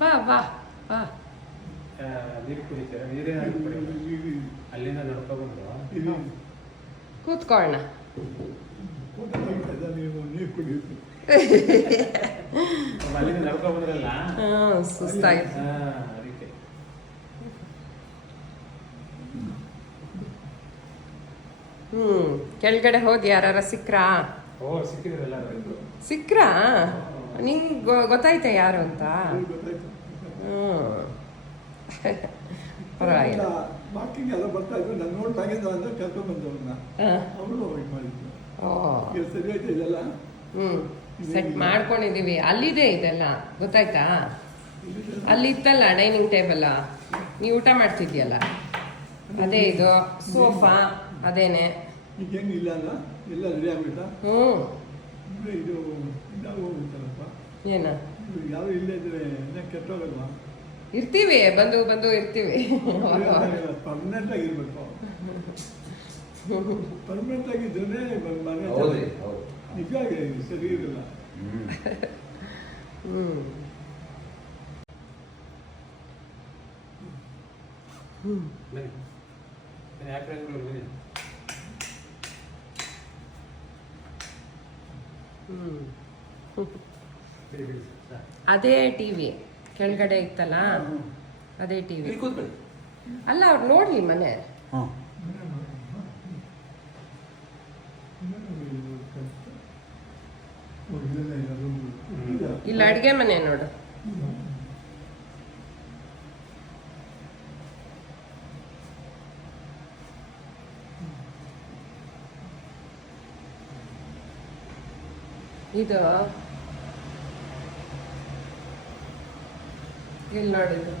ಬಾ ಬಾ ಬಾ. ನೀರು ಕುಡಿತಾರೆ, ನೀರೇ ಅಲ್ಲಿಂದ ನಡ್ಕೊಬಂದು ಕೂತ್ಕೊಳ್ಳೋಣ. ನೀರು ಕುಡಿಯುತ್ತೆ. ಅಲ್ಲಿಂದ ನಡ್ಕೊಬಂದ್ರಲ್ಲ, ಸುಸ್ತಾಯ್ತು. ಅದಕ್ಕೆ. ಕೆಳಗಡೆ ಹೋಗಿ ಯಾರ ಸಿಕ್ರಾ? ಸಿಕ್ಕಿದ್ರಲ್ಲ ಸಿಕ್ರಾ? ನಿಂಗೆ ಗೊತ್ತಾಯ್ತಾ ಯಾರು ಅಂತ? ಪರವಾಗಿಲ್ಲ. ವಾಕಿಂಗ್ ಎಲ್ಲ ಬರ್ತಾ ಇದ್ರು, ನಾನು ನೋಡ್ದಾಗಿಂದ ಅಂದ್ರೆ ಕರ್ಕೊಂಡು ಬಂದವನ್ನ ಅವರು ಇದು ಮಾಡಿದ್ರು. ಈಗ ಸರಿ ಆಯ್ತಾ ಇದೆಲ್ಲ? ಸೆಟ್ ಮಾಡ್ಕೊಂಡಿದೀವಿ. ಅಲ್ಲಿದೆ ಇದೆಲ್ಲ, ಗೊತ್ತಾಯ್ತಾ? ಅಲ್ಲಿ ಇತ್ತಲ್ಲ ಡೈನಿಂಗ್ ಟೇಬಲ್, ನೀವು ಊಟ ಮಾಡ್ತಿದ್ಯಲ್ಲ ಅದೇ ಇದು. ಸೋಫಾ ಅದೇನೆ. ಈಗೇನು ಇಲ್ಲ ಅಲ್ಲ, ಎಲ್ಲ ರೆಡಿ ಆಗ್ಬಿಟ್ಟ. ಇದು ಇದಾಗ ಹೋಗ್ಬಿಡ್ತಾರಪ್ಪ. ಏನ ಯಾರು ಇಲ್ಲೇ ಇದ್ರೆ ಕೆಟ್ಟೋಗಲ್ವಾ? ಇರ್ತೀವಿ, ಬಂದು ಬಂದು ಇರ್ತೀವಿ. ಪರ್ಮನೆಂಟ್ ಆಗಿರ್ಬೇಕು. ಪರ್ಮನೆಂಟ್ ಆಗಿದ್ರೆ ನಿಜವಾಗಿ ಸರಿ ಇರಲ್ಲ. ಅದೇ ಟಿವಿ ಕೆಳಗಡೆ ಇತ್ತಲ್ಲ, ಅದೇ ಟಿವಿ. ಅಲ್ಲ, ಅವ್ರು ನೋಡ್ಲಿ ಮನೆ. ಇಲ್ಲ ಅಡ್ಗೆ ಮನೆ ನೋಡು. ಇದು ಇಲ್ಲಿ ನೋಡಿದ್ದು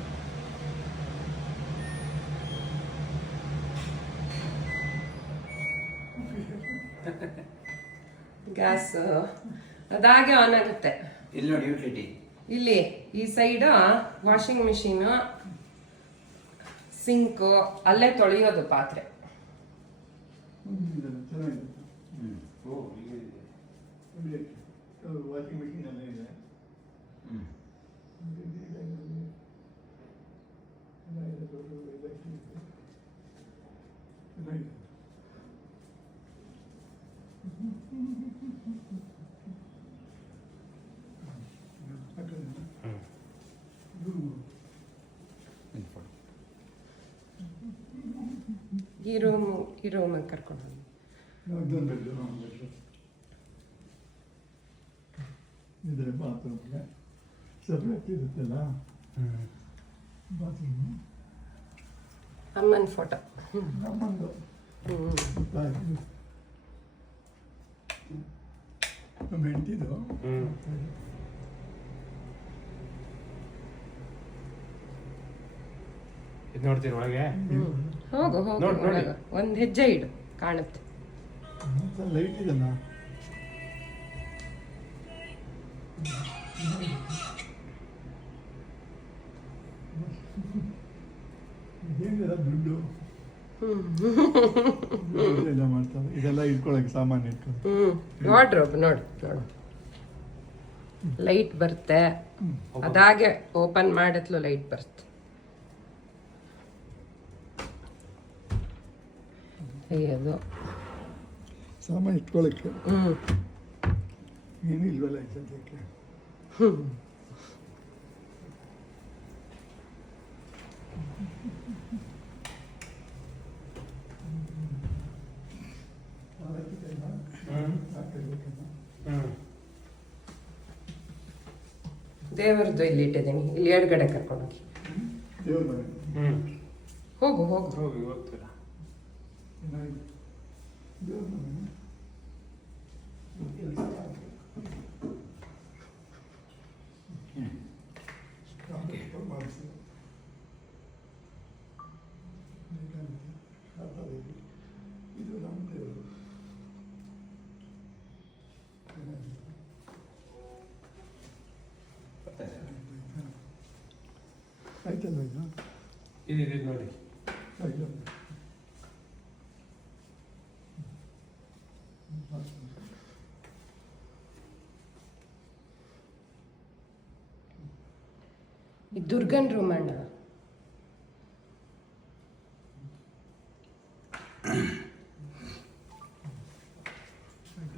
ಗ್ಯಾಸ್ ಅದಾಗೆ ಆನ್ ಆಗುತ್ತೆ. ಇಲ್ಲಿ ನೋಡಿ ಯುಟಿಲಿಟಿ. ಇಲ್ಲಿ ಈ ಸೈಡ್ ವಾಷಿಂಗ್ ಮಿಷಿನ್, ಸಿಂಕ್, ಅಲ್ಲೇ ತೊಳೆಯೋದು ಪಾತ್ರೆ. ವಾಷಿಂಗ್ ಮಿಷಿನ್ ಎಲ್ಲ ಇದೆ. ಈ ರೂಮ್ ಕರ್ಕೊಂಡು ಇದೆ. ಬಾತ್ರೂಮ್ಗೆ ಸಪ್ರೇಟ್ ಇರುತ್ತಲ್ಲ ಬಾತ್ರೂಮ್. ಅಮ್ಮನ ಫೋಟೋ. ನಮ್ಮದು ನಮ್ಮ ಹೆಂಡತಿದು. ಇದು ನೋಡ್ತೀರಿ ಒಳಗೆ? ಹೋಗು ಹೋಗು, ಒಳಗೆ ಒಂದು ಹೆಜ್ಜೆ ಇಡು, ಕಾಣುತ್ತೆ. ಲೈಟ್ ಇದೆಲ್ಲ. ಏನಿಲ್ಲ ದುಡ್ಡು ಇದೆಲ್ಲ ಮಾಡ್ತಾರೆ. ಇದೆಲ್ಲ ಇಟ್ಕೊಳಕ್ಕೆ ಸಾಮಾನು ಇಟ್ಕೊಂಡು. ವಾರ್ಡ್ರೋಬ್ ನೋಡು ನೋಡು, ಲೈಟ್ ಬರುತ್ತೆ. ಅದಾಗೆ ಓಪನ್ ಮಾಡಿದ್ಲು ಲೈಟ್ ಬರುತ್ತೆ. ಅದು ಸಾಮಾನು ಇಟ್ಕೊಳಕ್ಕೆ ಏನಿಲ್ವಲ್ಲ ಸದ್ಯಕ್ಕೆ. ದೇವರದ್ದು ಇಲ್ಲಿ ಇಟ್ಟಿದ್ದೀನಿ, ಇಲ್ಲಿ ಎಡಗಡೆ ಕರ್ಕೊಂಡೋಗಿ. ದೇವ್ರ ಮನೆ ಹೋಗು ಹೋಗು ಹೋಗಿ ಹೋಗ್ತೀರಾ? ದೇವ್ರ ಮನೆ ಇದು ನಮ್ಮ ದೇವರು. ಆಯ್ತಲ್ಲ ಇದು? ಇದು ನೋಡಿ. ಆಯ್ತು. ಈ ದುರ್ಗನ್ ರೂಮ್ ಅಣ್ಣ.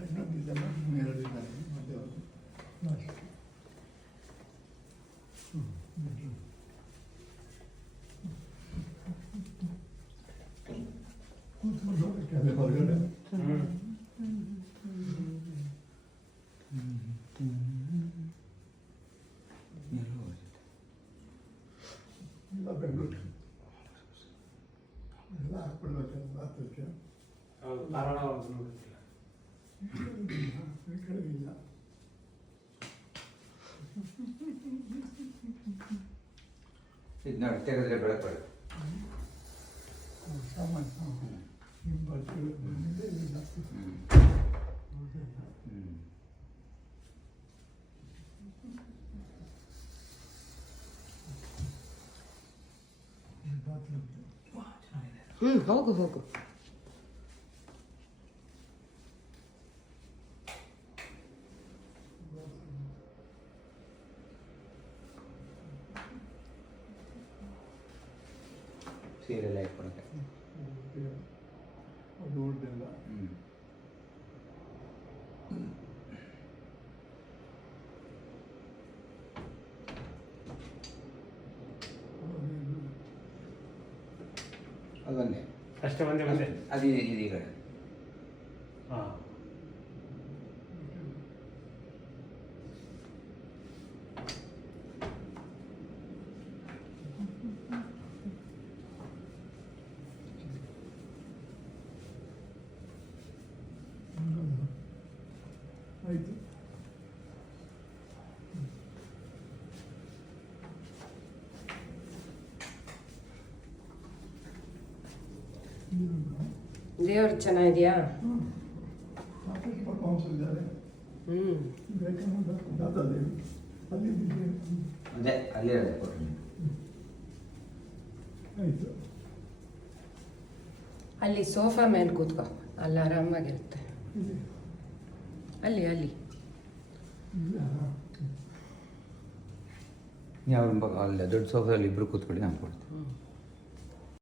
ಇನ್ನೊಂದಿದೆಲ್ಲ ಎರಡು ಇದ್ದಾನೆ ಮತ್ತೆ ಅವರು ಅಷ್ಟೇ. ಕೂತ್ಕೊಂಡು ಹೋಗಕ್ಕೆ ಅಲ್ಲಿ ಹೊರಗಡೆ ಇಲ್ಲ ಬೆಂಗಳೂರು ಎಲ್ಲ ಹಾಕ್ಬಿಡ್ಬೇಕಲ್ಲ ಬಾತ್ರೂಮ್ಗೆ. ಹೌದು ಧಾರವಾಡ ಒಂದು ಗೊತ್ತಿಲ್ಲ. ಈ ಕಡೆ ಇಲ್ಲ. ಇದು ನೋಡಿ ತೆಗೆದ್ರೆ ಬೆಳಕು ಬರುತ್ತೆ. ಸಾಮಾನ್ಯ ನಿಮ್ಮ ಬಾತ್ರೂಮ್ ಬಂದಿದೆ ಇಲ್ಲ. ಬಾತ್ರೂಮ್ ಹೋಗು ಹೋಗು. ಸೀರೆಲ್ಲ ಇಟ್ಕೊಳಕ್ಕೆ. ಅದು ಉಳ್ದಿಲ್ಲ. ಅದನ್ನೇ ಅಷ್ಟೇ ಒಂದೇ ಒಂದೇ. ಅದು ಇದು ಈ ಕಡೆ. ಹಾಂ ಆಯಿತು. ದೇವ್ರು ಚೆನ್ನಾಗಿದೆಯಾ? ಸಾಕಷ್ಟು ಪರ್ಫಾರ್ಮೆನ್ಸ್ ಇದ್ದಾರೆ. ಬೇಕಾದ ದಾದಾದೇವಿ ಅಲ್ಲಿ ಅದೇ ಅಲ್ಲೇ ಕೊಟ್ಟು. ಆಯಿತು. ಅಲ್ಲಿ ಸೋಫಾ ಮೇಲೆ ಕೂತ್ಕೋ, ಅಲ್ಲಿ ಆರಾಮಾಗಿರುತ್ತೆ. ಅಲ್ಲಿ ಅಲ್ಲಿ ಯಾವ ಅಲ್ಲಿ ದೊಡ್ಡ ಸೋಫಾದಲ್ಲಿ ಇಬ್ಬರು ಕೂತ್ಕೊಳ್ಳಿ ನಾನು ಕೊಡ್ತೀನಿ.